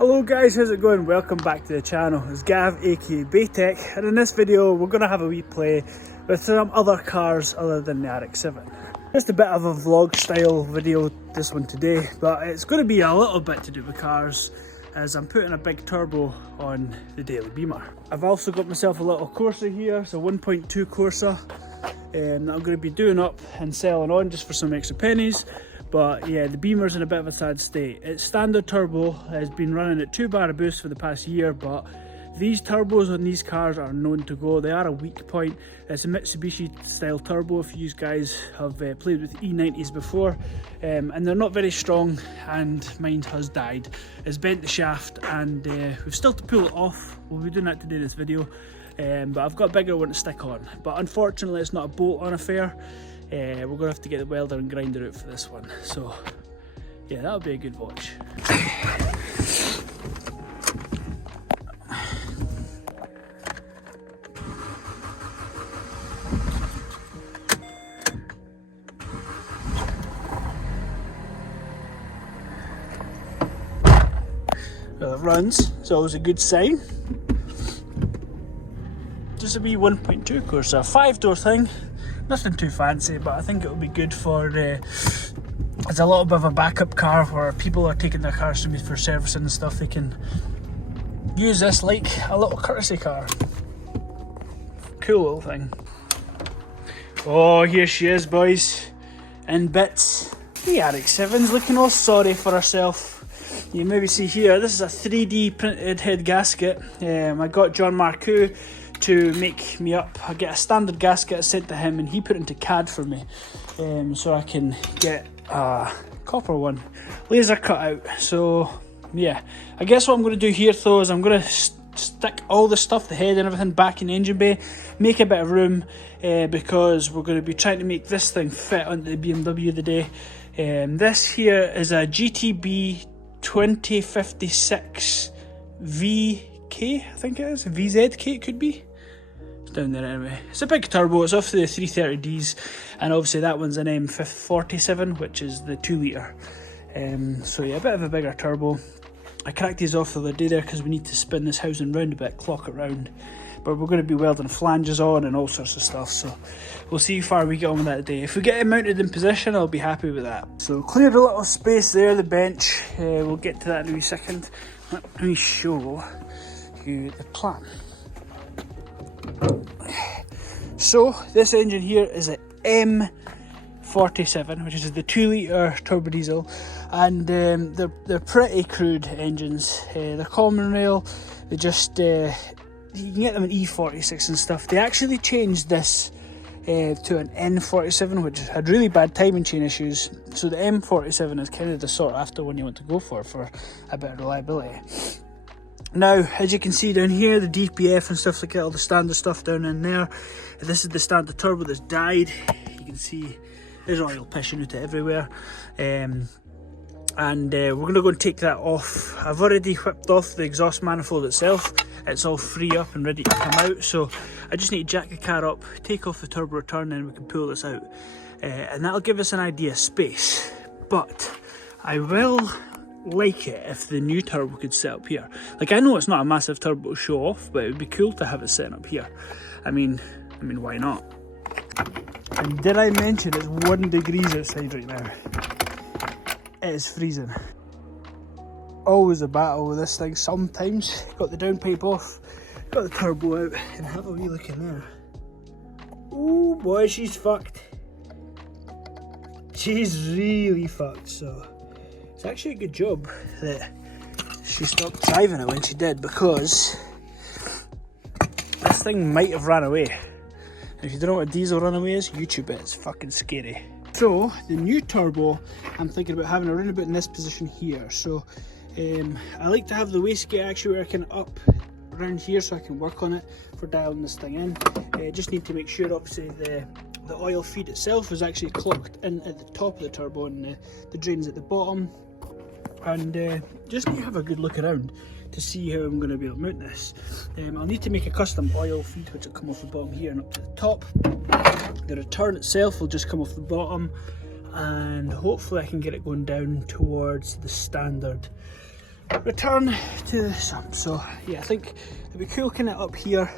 Hello guys, how's it going? Welcome back to the channel. It's Gav aka BEYTEK, and in this video we're going to have a wee play with some other cars other than the RX-7. Just a bit of a vlog style video this one today, but it's going to be a little bit to do with cars as I'm putting a big turbo on the daily Beamer. I've also got myself a little Corsa here, it's a 1.2 Corsa that I'm going to be doing up and selling on just for some extra pennies. But yeah, the Beamer's in a bit of a sad state. Its standard turbo has been running at 2 bar a boost for the past year, but these turbos on these cars are known to go. They are a weak point. It's a Mitsubishi style turbo if you guys have played with E90s before, and they're not very strong, and mine has died. It's bent the shaft and we've still to pull it off. We'll be doing that today in this video, but I've got a bigger one to stick on. But unfortunately it's not a bolt-on affair. We're going to have to get the welder and grinder out for this one, so yeah, that'll be a good watch. Well, it runs, it's always a good sign. Just a wee 1.2 Corsa, 5-door thing. Nothing too fancy, but I think it will be good for, it's a little bit of a backup car where people are taking their cars to me for servicing and stuff. They can use this like a little courtesy car. Cool little thing. Oh, here she is, boys, in bits. The RX-7's looking all sorry for herself. You maybe see here, this is a 3D printed head gasket. I got John Marcoux to make me up. I get a standard gasket sent to him and he put it into CAD for me, so I can get a copper one laser cut out. So yeah, I guess what I'm going to do here though is I'm going to stick all the stuff, the head and everything, back in the engine bay, make a bit of room, because we're going to be trying to make this thing fit onto the BMW today. This here is a GTB2056VZK, I think it is, VZK it could be. Down there anyway. It's a big turbo, it's off the 330Ds, and obviously that one's an M47, which is the 2 litre. So yeah, a bit of a bigger turbo. I cracked these off the other day there because we need to spin this housing round a bit, clock it round. But we're going to be welding flanges on and all sorts of stuff, so we'll see how far we get on with that today. If we get it mounted in position, I'll be happy with that. So cleared a little space there, the bench. We'll get to that in a wee second. Let me show you the plan. So this engine here is an M47, which is the 2 litre turbo diesel, and they're pretty crude engines. They're common rail. They just you can get them in E46 and stuff. They actually changed this to an N47, which had really bad timing chain issues. So the M47 is kind of the sort after one you want to go for a bit of reliability. Now, as you can see down here, the DPF and stuff like that, all the standard stuff down in there. This is the standard turbo that's died. You can see there's oil pishing out everywhere. And we're going to go and take that off. I've already whipped off the exhaust manifold itself. It's all free up and ready to come out. So I just need to jack the car up, take off the turbo return, and we can pull this out. And that'll give us an idea of space. But I will like it if the new turbo could set up here. Like, I know it's not a massive turbo to show off, but it would be cool to have it set up here. I mean why not? And did I mention it's 1 degree outside right now? It is freezing. Always a battle with this thing sometimes. Got the downpipe off, got the turbo out, and have a wee look in there. Oh boy, she's fucked. She's really fucked, so it's actually a good job that she stopped driving it when she did, because this thing might have ran away. If you don't know what a diesel runaway is, YouTube it, it's fucking scary. So the new turbo, I'm thinking about having it around about in this position here. So I like to have the wastegate actually working up around here so I can work on it for dialing this thing in. Just need to make sure obviously the oil feed itself is actually clocked in at the top of the turbo and the drains at the bottom. And just need to have a good look around to see how I'm going to be able to mount this. I'll need to make a custom oil feed which will come off the bottom here and up to the top. The return itself will just come off the bottom, and hopefully I can get it going down towards the standard return to the sump. So yeah, I think it'd be cool kind of up here.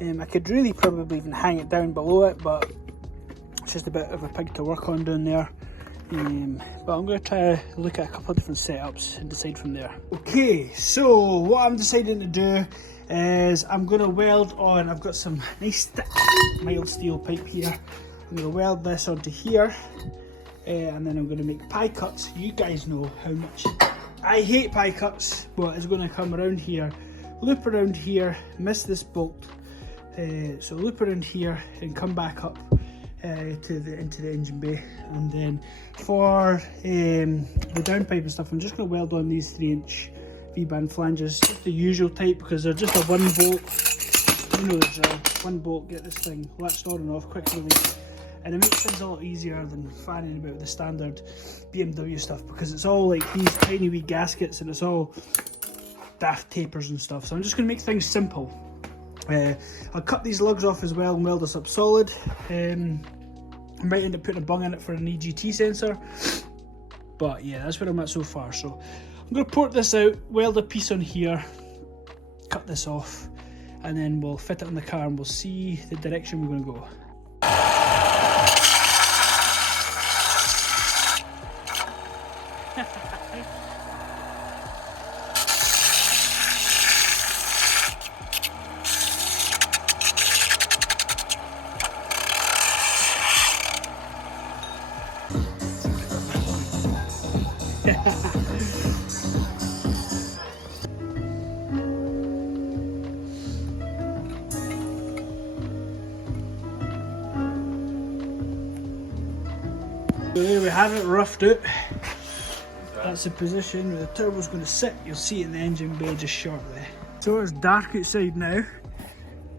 I could really probably even hang it down below it, but it's just a bit of a pig to work on down there. But I'm going to try to look at a couple of different setups and decide from there. Okay, so what I'm deciding to do is I'm going to weld on, I've got some nice thick mild steel pipe here. I'm going to weld this onto here, and then I'm going to make pie cuts. You guys know how much I hate pie cuts, but it's going to come around here, loop around here, miss this bolt, so loop around here and come back up into the engine bay. And then for the downpipe and stuff, I'm just going to weld on these 3-inch V-band flanges, just the usual type, because they're just a one bolt, you know the drill, one bolt, get this thing latched on and off, quick release, and it makes things a lot easier than fanning about the standard BMW stuff, because it's all like these tiny wee gaskets and it's all daft tapers and stuff. So I'm just going to make things simple. I'll cut these lugs off as well and weld this up solid. I might end up putting a bung in it for an EGT sensor, but yeah, that's where I'm at so far. So I'm going to port this out, weld a piece on here, cut this off, and then we'll fit it on the car and we'll see the direction we're going to go. So there we have it, roughed out. That's the position where the turbo's going to sit. You'll see it in the engine bay just shortly. So it's dark outside now,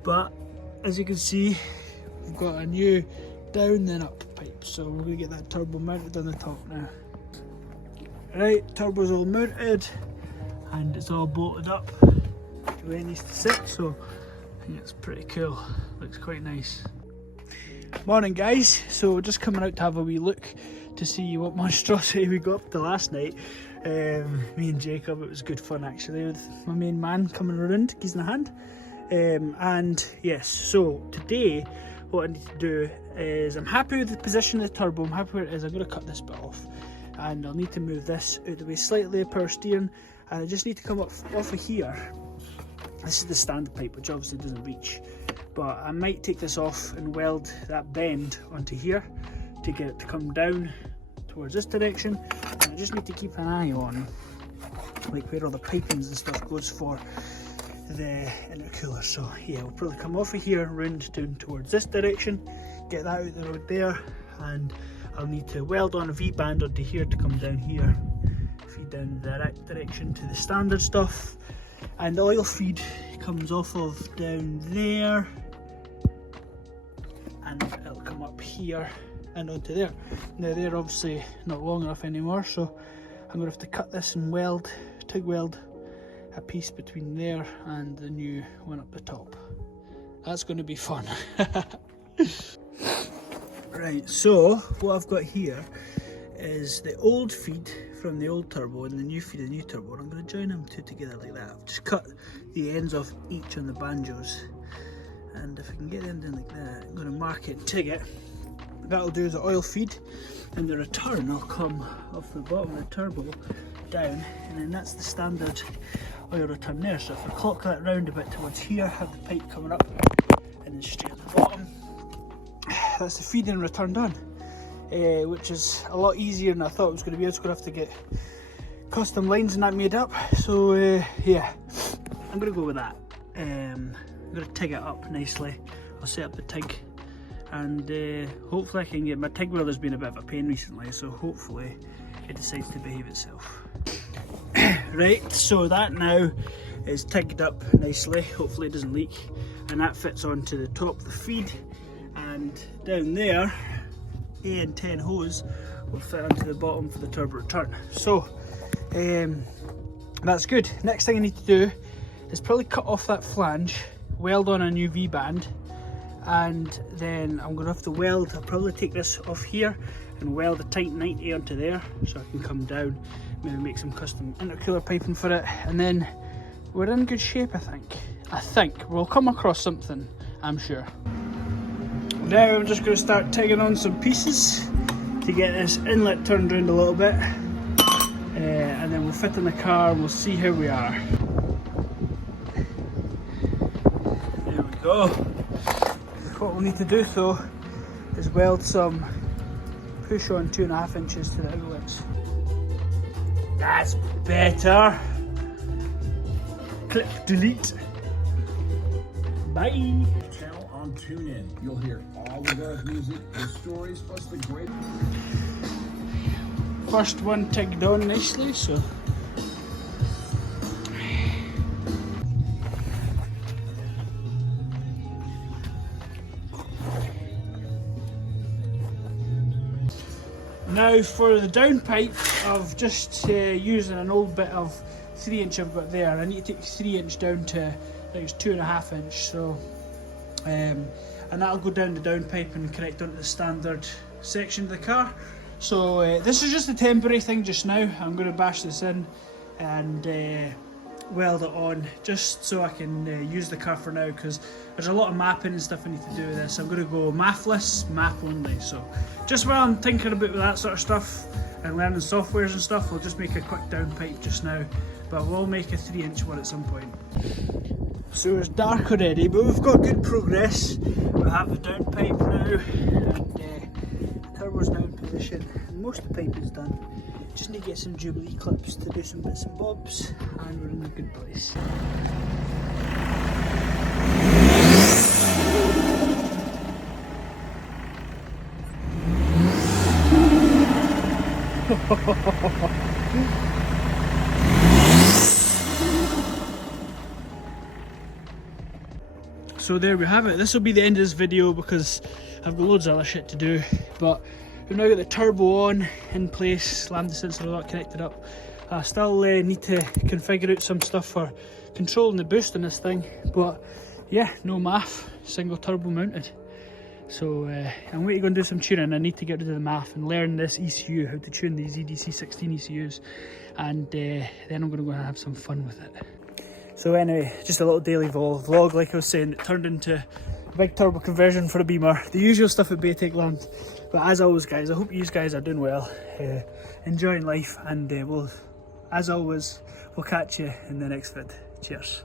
but as you can see, we've got a new down then up pipe. So we're going to get that turbo mounted on the top now. Right, turbo's all mounted and it's all bolted up where it needs to sit, so I think it's pretty cool. Looks quite nice. Morning guys, so just coming out to have a wee look to see what monstrosity we got up to last night. Me and Jacob, it was good fun actually, with my main man coming around, keys in the hand. And yes, so today what I need to do is, I'm happy with the position of the turbo, I'm happy where it is. I'm going to cut this bit off and I'll need to move this out of the way slightly, power steering, and I just need to come up off of here. This is the standard pipe, which obviously doesn't reach, but I might take this off and weld that bend onto here to get it to come down towards this direction. And I just need to keep an eye on like where all the pipings and stuff goes for the intercooler. So yeah, we'll probably come off of here, round down towards this direction, get that out the road there, and I'll need to weld on a V-band onto here to come down here, feed down that direction to the standard stuff. And the oil feed comes off of down there, and it'll come up here and onto there. Now they're obviously not long enough anymore, so I'm going to have to cut this and weld, TIG weld a piece between there and the new one up the top. That's going to be fun. Right, so what I've got here is the old feed from the old turbo and the new feed of the new turbo, and I'm going to join them two together like that. I've just cut the ends off each on the banjos, and if I can get them down like that, I'm going to mark it and TIG it. That'll do the oil feed, and the return will come off the bottom of the turbo down, and then that's the standard oil return there. So if I clock that round a bit towards here, have the pipe coming up and then straight at the bottom, that's the feed and return done. Which is a lot easier than I thought it was going to be. I was going to have to get custom lines and that made up. So yeah, I'm going to go with that. I'm going to TIG it up nicely. I'll set up the TIG, and hopefully I can get, my TIG welder's been a bit of a pain recently, so hopefully it decides to behave itself. Right, so that now is TIGged up nicely, hopefully it doesn't leak, and that fits onto the top of the feed, and down there A10 hose will fit onto the bottom for the turbo return. So that's good. Next thing I need to do is probably cut off that flange, weld on a new V-band, and then I'm going to have to weld, I'll probably take this off here and weld a tight 90 onto there so I can come down, maybe make some custom intercooler piping for it, and then we're in good shape, I think. We'll come across something, I'm sure. Now I'm just going to start tagging on some pieces to get this inlet turned around a little bit, and then we'll fit in the car and we'll see how we are. There we go. What we'll need to do though is weld some push on 2.5 inches to the outlets. That's better. Click delete. Bye. Channel on TuneIn. You'll hear all the best music, the stories, plus the great. First one tigged on nicely, so. Now for the downpipe, I've just using an old bit of 3" I've got there. I need to take 3" down to, I think it's 2.5 inch. So, and that'll go down the downpipe and connect onto the standard section of the car. So this is just a temporary thing just now. I'm going to bash this in and weld it on just so I can use the car for now, because there's a lot of mapping and stuff I need to do with this. I'm going to go mapless, map only. So just while I'm thinking about that sort of stuff and learning softwares and stuff, we'll just make a quick downpipe just now, but we'll make a 3" one at some point. So it's dark already, but we've got good progress. We have the downpipe now, and the turbo's now in position, and most of the pipe is done. Just need to get some Jubilee clips to do some bits and bobs, and we're in a good place. So there we have it. This will be the end of this video because I've got loads of other shit to do, but we've now got the turbo on in place, lambda sensor, all that connected up. I still need to configure out some stuff for controlling the boost in this thing, but yeah, no MAF, single turbo mounted. So I'm waiting to go and do some tuning. I need to get rid of the MAF and learn this ECU, how to tune these EDC16 ECUs, and then I'm going to go and have some fun with it. So anyway, just a little daily vlog, like I was saying, it turned into a big turbo conversion for a Beamer. The usual stuff at BEYTEK land. But as always guys, I hope you guys are doing well, enjoying life, and as always, we'll catch you in the next vid. Cheers.